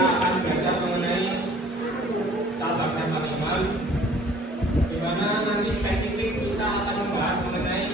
kita akan belajar mengenai cabang tanaman, di mana nanti spesifik kita akan membahas mengenai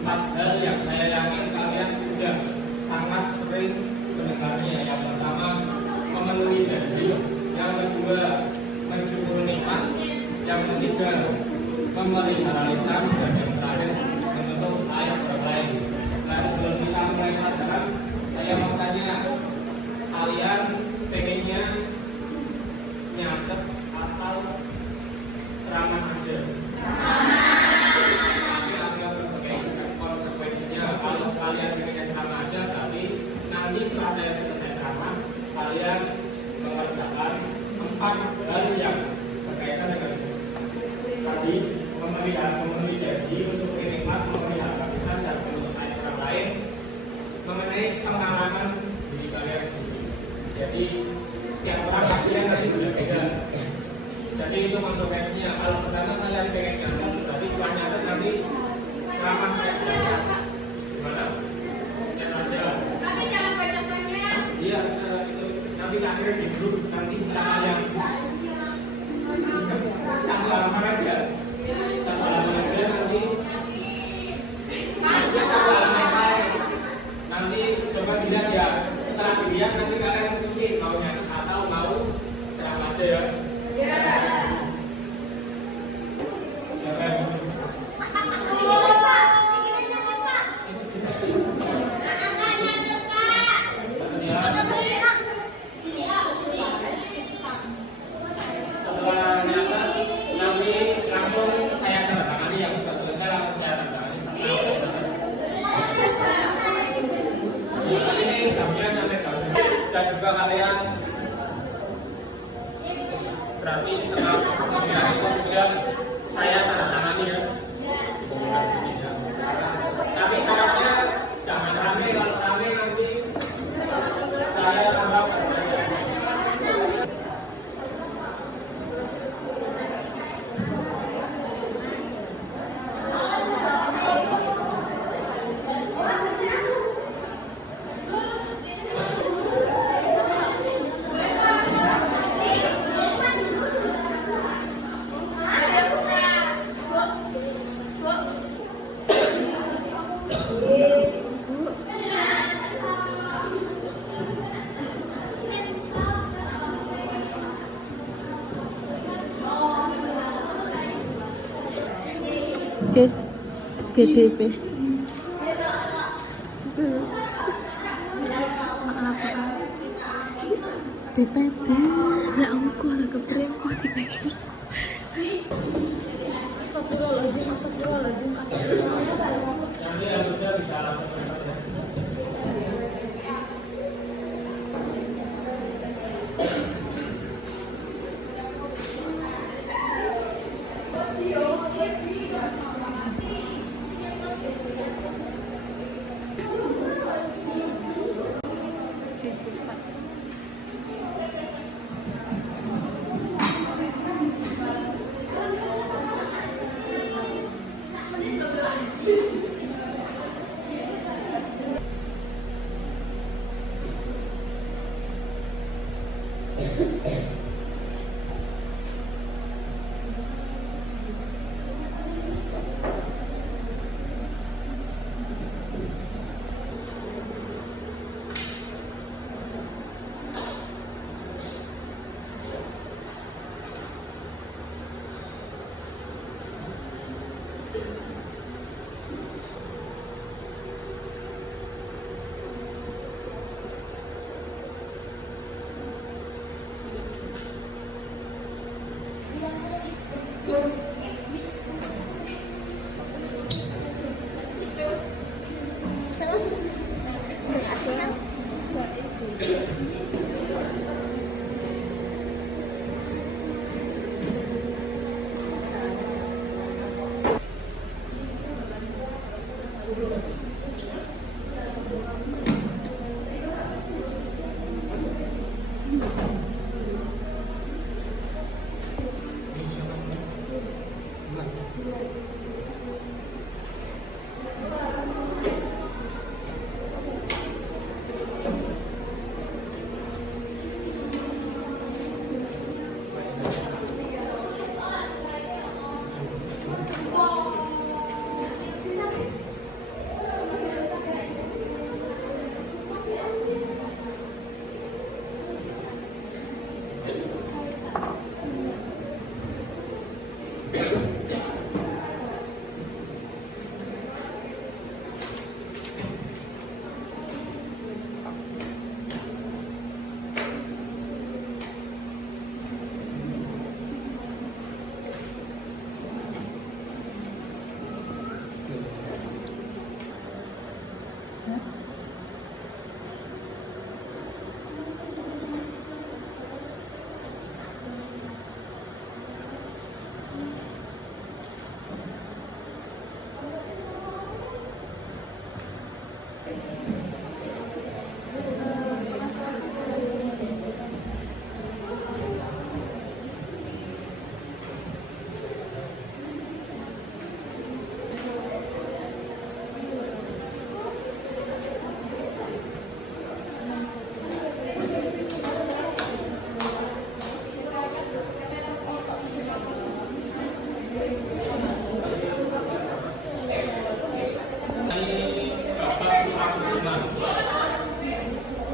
4 hal yang saya yakin kalian sudah sangat sering mendengarnya. Yang pertama, memenuhi janji. Yang kedua, mensyukuri nikmat. Yang ketiga, memelihara lisan. Dan yang terakhir, menutup aib orang lain. Nah, sebelum kita mulai pelajaran, saya mau tanya, kalian pengennya nyatet atau ceramah aja? Tapi ada berbagai konsekuensinya. Kalau kalian pengennya ceramah aja, tapi nanti setelah saya selesai ceramah, kalian mengerjakan 4 hal yang berkaitan dengan tadi: memenuhi janji, mensyukuri nikmat, memelihara lisan, dan menutup aib orang lain, mengenai pengalaman diri kalian sendiri. Jadi setiap orang pastinya nanti beda-beda. Jadi itu konsekuensinya. Kalau pertama kalian pengen nyatet, berarti setelah nyatet nanti ceramah gimana? Nyatet aja. Tapi jangan banyak-banyak. Iya, itu nanti akhirnya di grup nanti setelah kalian satu halaman aja. Satu halaman aja nanti. Ya satu halaman aja. Nanti coba dilihat ya. Setelah dilihat nanti kalian putusin mau nyatet atau mau ceramah aja ya. Setelah nyatet nanti langsung saya tanda tangani, yang sudah selesai langsung saya tanda tangani. Ini jamnya sampai jam 9. Dan juga kalian berarti setelah pemilihan itu sudah saya tanda tangani ya. Tapi syaratnya jangan rame, kalau rame nanti saya tambah kerjanya. Guys, GDP. BPP, ya ampun, ada kepremko dipegang. Astagfirullahaladzim, astagfirullahaladzim, astagfirullahaladzim.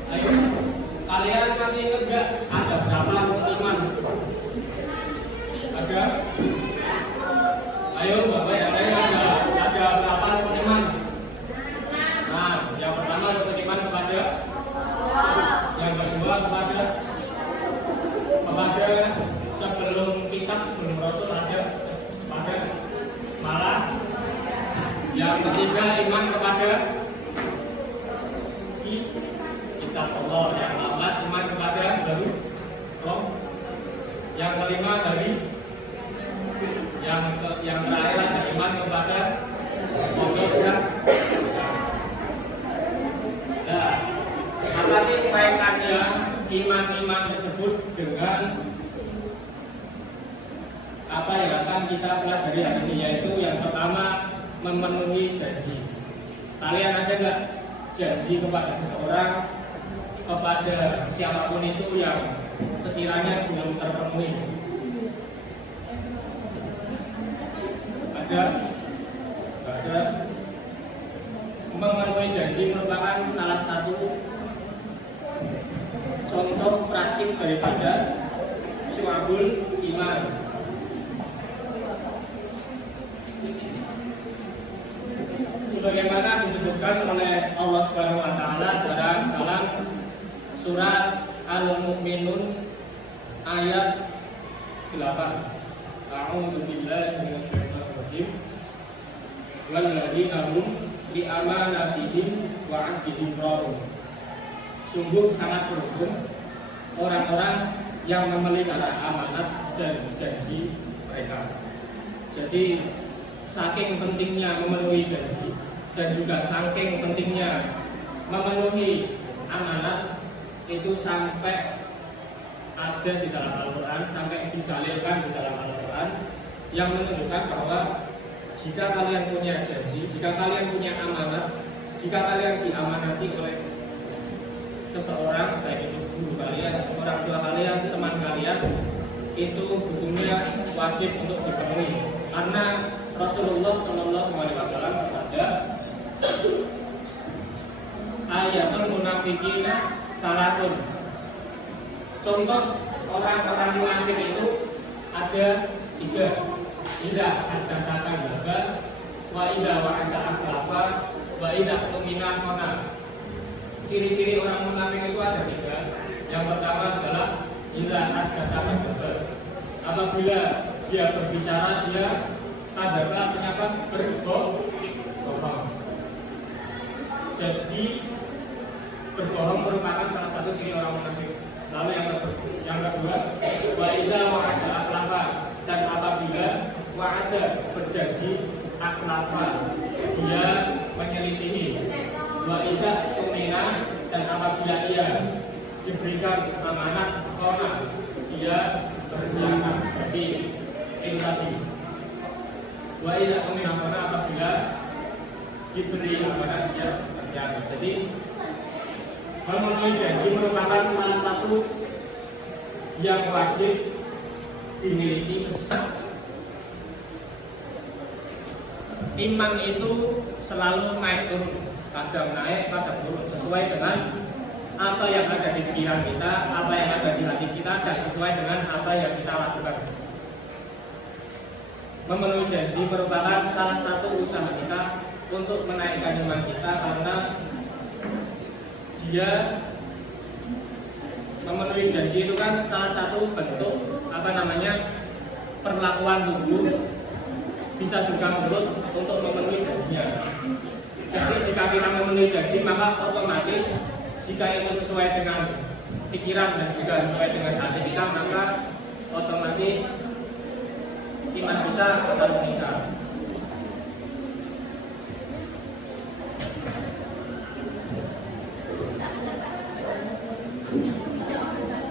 Ayo, kalian masih ingat nggak ada berapa rukun iman? Ada? Ayo, Bapak yang lain ada berapa rukun iman? Nah, yang pertama rukun iman kepada yang kedua kepada sebelum kitab, sebelum Rasul ada pada malah yang ketiga iman kepada kitab Allah, yang keempat iman kepada baru Roh, yang kelima dari yang terakhir ada iman kepada Allah dan nah, apa sih kaitannya iman-iman tersebut dengan apa yang akan kita pelajari hari ini, yaitu yang pertama memenuhi janji. Kalian ada nggak janji kepada seseorang, kepada siapapun itu yang sekiranya belum terpenuhi? Ada? Ada. Memenuhi janji merupakan salah satu contoh praktik daripada syu'abul iman. Sebagaimana disebutkan oleh Allah Subhanahu wa taala dalam surat Al-Mu'minun ayat 8. A'udzu billahi minasyaitonir rajim. Walladzina hum bi amanatihim wa 'ahdihim ra'un. Sungguh sangat beruntung orang-orang yang memelihara amanat dan janji mereka. Jadi saking pentingnya memenuhi janji dan juga saking pentingnya memenuhi amanat itu sampai ada di dalam Al-Quran, sampai didalilkan di dalam Al-Quran yang menunjukkan bahwa jika kalian punya janji, jika kalian punya amanat, jika kalian diamanati oleh seseorang, baik itu guru kalian, orang tua kalian, teman kalian, itu hukumnya wajib untuk dipenuhi. Karena Rasulullah Shallallahu Alaihi Wasallam bersabda, ayatul munafiqin salatun. Contoh orang-orang munafik itu ada 3. Idza hasdataka dzaba, wa idza wa'ada akhlafa, wa idza tumina khana. Ciri-ciri orang munafik itu ada 3. Yang pertama adalah idza hasdataka dzaba. Apabila dia berbicara, dia adalah penyebab berbohong. Jadi berbohong merupakan salah satu ciri orang munafik. Lalu yang kedua, wa idza wa'ada akhlafa, dan apabila wa'ada berjanji akhlafa, dia menyelisihi. Wa idza tumina, dan apabila ia diberikan amanat khana, dia berkhianat. Jadi itu tadi. Wa idza tumina khana, apabila diberi amanat dia berkhianat. Jadi memenuhi janji merupakan salah satu yang wajib dimiliki. Iman itu selalu naik turun, kadang naik, kadang turun, sesuai dengan apa yang ada di pikiran kita, apa yang ada di hati kita, dan sesuai dengan apa yang kita lakukan. Memenuhi janji merupakan salah satu usaha kita untuk menaikkan iman kita, karena dia memenuhi janji itu kan salah satu bentuk perlakuan tubuh, bisa juga mulut untuk memenuhi janjinya. Jadi jika kita memenuhi janji, maka otomatis jika itu sesuai dengan pikiran dan juga sesuai dengan hati kita, maka otomatis iman kita akan meningkat.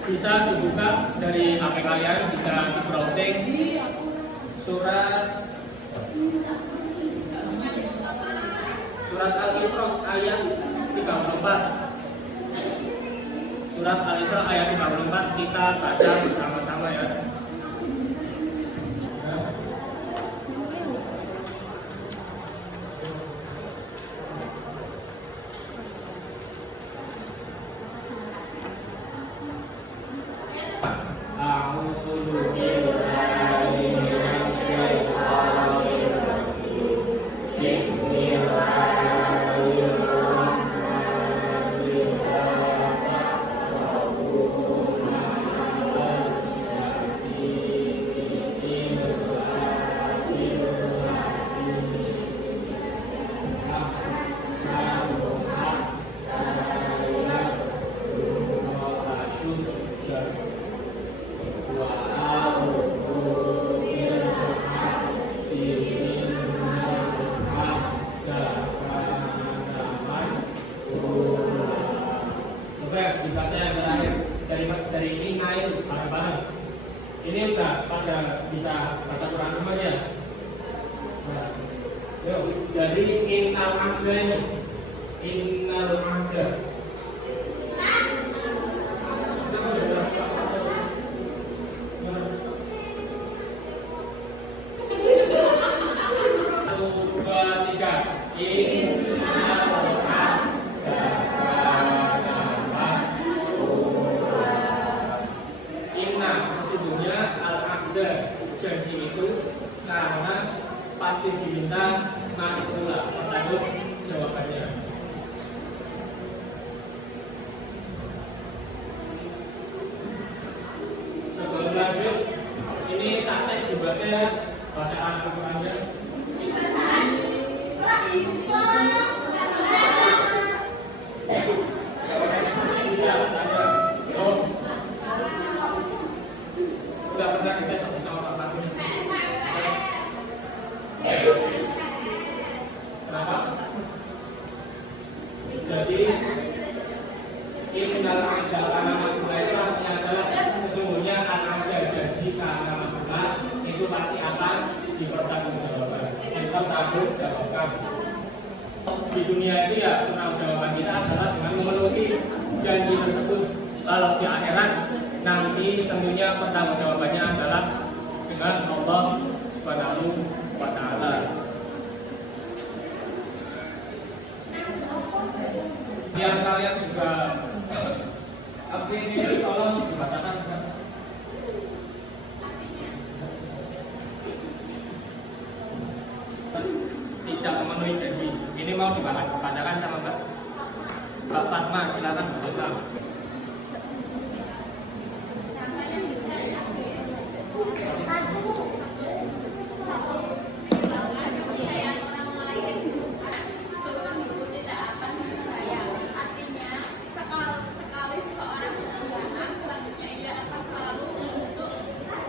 Bisa dibuka dari HP kalian, bisa di browsing surat Al-Isra ayat 34. Surat Al-Isra ayat 34 kita baca bersama-sama ya. Dibaca yang terakhir dari lima itu bareng-bareng. Ini udah pada bisa baca Quran semuanya. Nah, yuk dari innal hamda ini, innal hamda. Satu, dua, tiga. Janji itu karena pasti diminta masuk pula bertanggung jawabannya. Sebelum lanjut, ini tak tes dibahasnya bacaan Al-Qurannya. Bacaan Bisa saja. Oh, sudah pernah kita sama-sama Pak Pak ini. Kenapa? Jadi ini dalam karena masuklah itu artinya adalah sesungguhnya ada janji karena masuklah itu pasti akan dipertanggungjawabkan. Dipertanggungjawabkan. Di dunia itu ya jawaban kita adalah dengan memenuhi janji tersebut. Kalau di akhirat nanti tentunya pertanggungjawabannya adalah dengan Allah Subhanahu wa Ta'ala. Yang kalian juga ini tolong dibacakan juga. Tidak memenuhi janji. Ini mau dibacakan sama Mbak Fatma, silakan Mbak Fatma.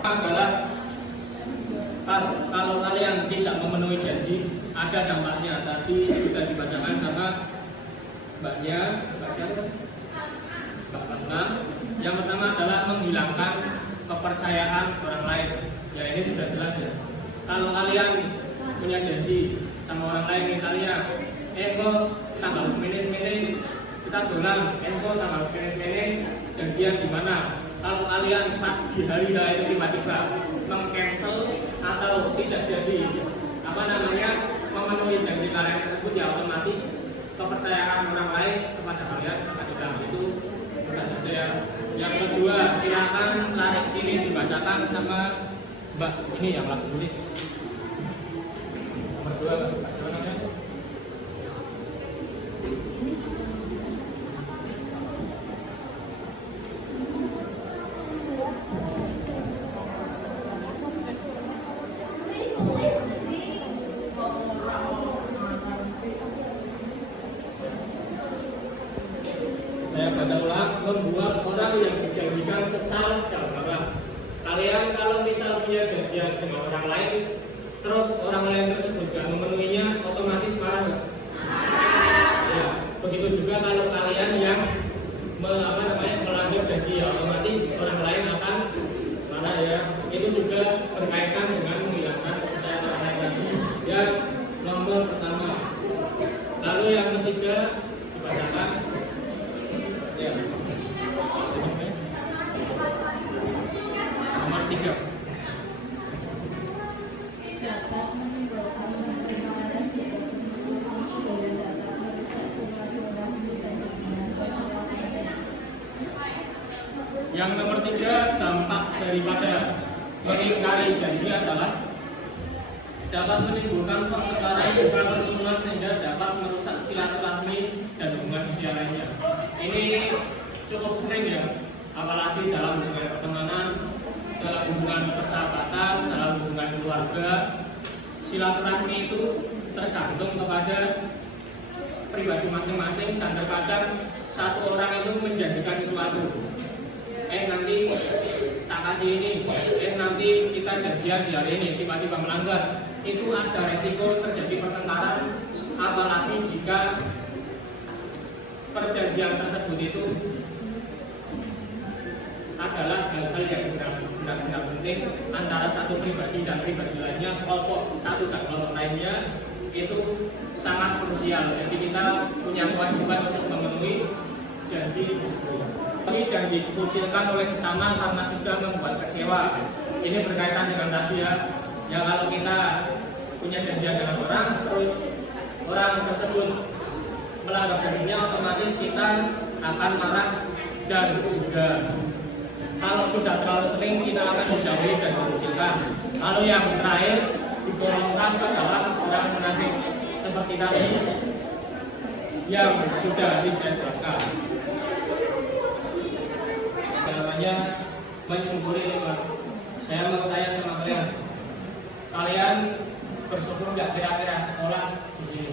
Adalah kalau kalian tidak memenuhi janji ada dampaknya. Tadi sudah dibacakan sama Mbaknya, Mbak siapa? Mbak Fatma. Yang pertama adalah menghilangkan kepercayaan orang lain. Ya ini sudah jelas ya. Kalau kalian punya janji sama orang lain misalnya, kok tanggal semene kita dolan, kok tanggal semene janjian di mana? Kalau kalian pas di hari itu tiba-tiba meng-cancel atau tidak jadi memenuhi janji kalian tersebut, ya otomatis kepercayaan orang lain kepada kalian akan hilang. Itu sudah saja ya. Yang kedua, silakan tarik sini dibacakan sama Mbak ini yang lagi tulis. Nomor 2 bacaannya. Saya baca ulang, membuat orang yang dijanjikan kesal dan marah. Kalian kalau misal punya janjian dengan orang lain, terus orang lain tersebut gak memenuhinya, otomatis marah nggak? Ya, begitu juga kalau kalian yang melanggar janji, ya, otomatis orang lain akan marah ya. Itu juga berkaitan dengan menghilangkan kepercayaan orang lain tadi. Ya, nomor pertama. Lalu yang ketiga dibacakan. Ya. Nomor 3. Dapat menimbulkan penerimaan jika musuh dan dapat merusak silaturahmi dan hubungan sosial. Yang nomor 3, dampak daripada mengingkari janji adalah dapat menimbulkan pertengkaran juga permusuhan sehingga dapat merusak silaturahmi dan hubungan sosial lainnya. Ini cukup sering ya, apalagi dalam hubungan pertemanan, dalam hubungan persahabatan, dalam hubungan keluarga. Silaturahmi itu tergantung kepada pribadi masing-masing dan terkadang satu orang itu menjanjikan sesuatu. Nanti tak kasih ini, nanti kita janjian di hari ini, tiba-tiba melanggar. Itu ada resiko terjadi pertengkaran, apalagi jika perjanjian tersebut itu adalah hal-hal yang benar-benar penting antara satu pribadi dan pribadi lainnya, kelompok satu dan kelompok lainnya itu sangat krusial. Jadi kita punya kewajiban untuk memenuhi janji dan dikucilkan oleh sesama karena sudah membuat kecewa. Ini berkaitan dengan tadi ya. Ya kalau kita punya janjian dengan orang, terus orang tersebut melanggar janjinya, otomatis kita akan marah dan juga kalau sudah terlalu sering kita akan dijauhi dan dikucilkan. Lalu yang terakhir digolongkan ke dalam orang munafik seperti tadi yang sudah saya jelaskan. Namanya mensyukuri nikmat. Saya mau tanya sama kalian bersyukur nggak kira-kira sekolah di sini?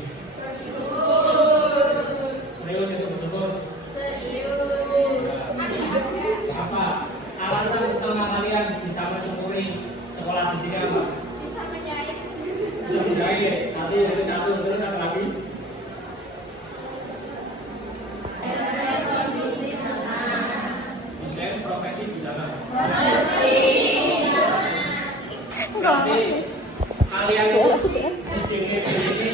Serius itu bersyukur? Apa alasan utama kalian bisa mensyukuri sekolah di sini apa? Bisa menjahit. Bisa menjahit. Satu terus apa lagi? Desain profesi di sana. Berarti kalian itu di ini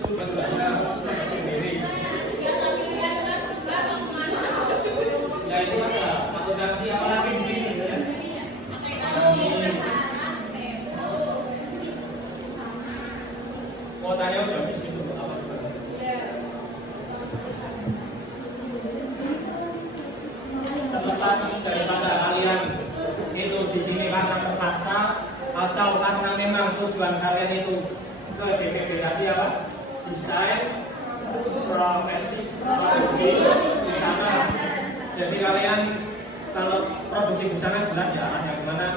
sudah sendiri. Ya itu ada akuntansi apa lagi di sini ya? Kuotanya udah habis gitu apa? Terlepas daripada kalian itu di sini karena terpaksa atau karena memang tujuan kalian itu ke DPP tadi apa? Desain, profesi, produksi, di sana. Jadi kalian kalau produksi di sana jelas ya arahnya kemana.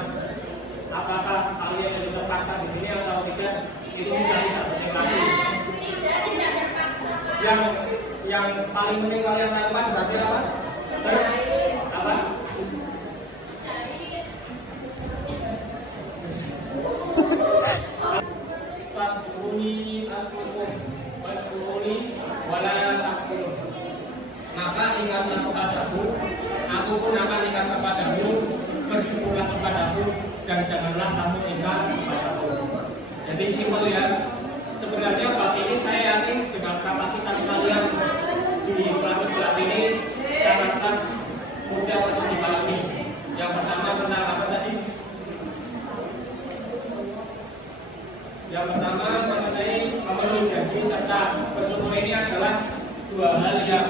Apakah kalian itu terpaksa di sini atau tidak? Itu sudah tidak penting lagi. Yang paling penting kalian lakukan berarti apa? Apa? Fadkuruni akukum waskuruni wala takfurun. Maka ingatlah kepadaku, aku pun akan ingat kepadamu. Bersyukurlah kepadaku dan janganlah kamu ingat kepadaku. Jadi simpel ya. Sebenarnya bab ini saya yakin dengan kapasitas kalian di kelas-kelas ini sangatlah mudah untuk dipahami. Yang pertama tentang apa tadi? Yang pertama mengenai memenuhi janji serta bersyukur ini adalah dua hal yang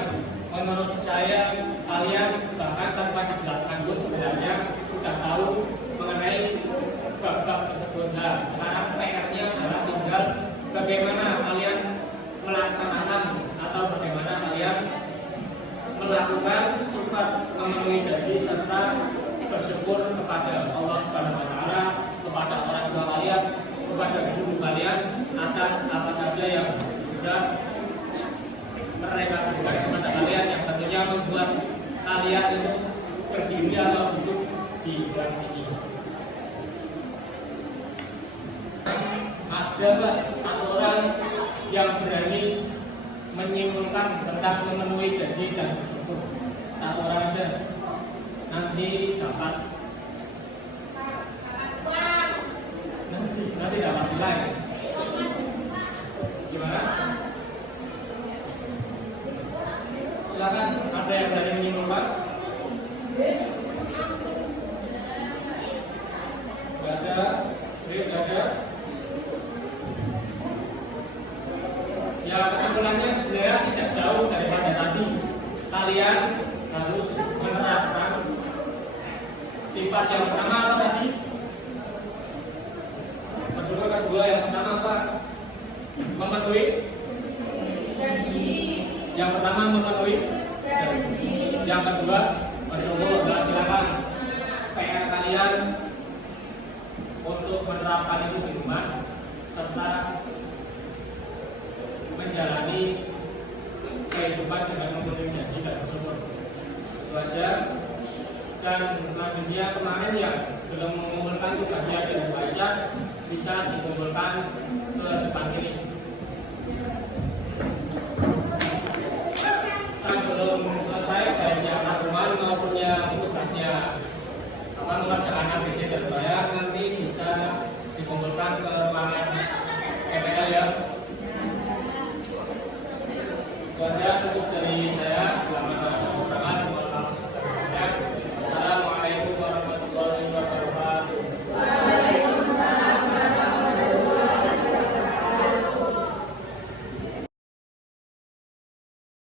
menurut saya kalian bahkan tanpa dijelaskan pun sebenarnya sudah tahu mengenai bab-bab tersebut. Nah, sekarang PR-nya adalah tinggal bagaimana kalian melaksanakan atau bagaimana kalian melakukan sifat memenuhi janji serta bersyukur kepada Allah Subhanahu wa taala, kepada orang tua kalian, kepada guru kalian atas apa saja yang sudah mereka berikan kepada kalian yang tentunya membuat di kelas ini. Ada nggak satu orang yang berani menyimpulkan tentang memenuhi janji dan bersyukur? Satu orang aja. Nanti dapat nilai. Gimana? Silakan, ada yang berani menyimpulkan? Gak ada. Serius gak ada? Ya, kesimpulannya sebenarnya tidak jauh daripada tadi. Kalian harus menerapkan sifat yang pertama apa tadi? Bersyukur. Kedua, yang pertama apa? Memenuhi janji. Yang pertama memenuhi janji. Yang kedua bersyukur. Nah, silakan PR kalian untuk menerapkan itu di rumah serta menjalani kehidupan dengan memenuhi janji dan bersyukur. Itu aja. Dan selanjutnya kemarin yang belum mengumpulkan tugasnya dengan Aisyah bisa dikumpulkan ke depan sini.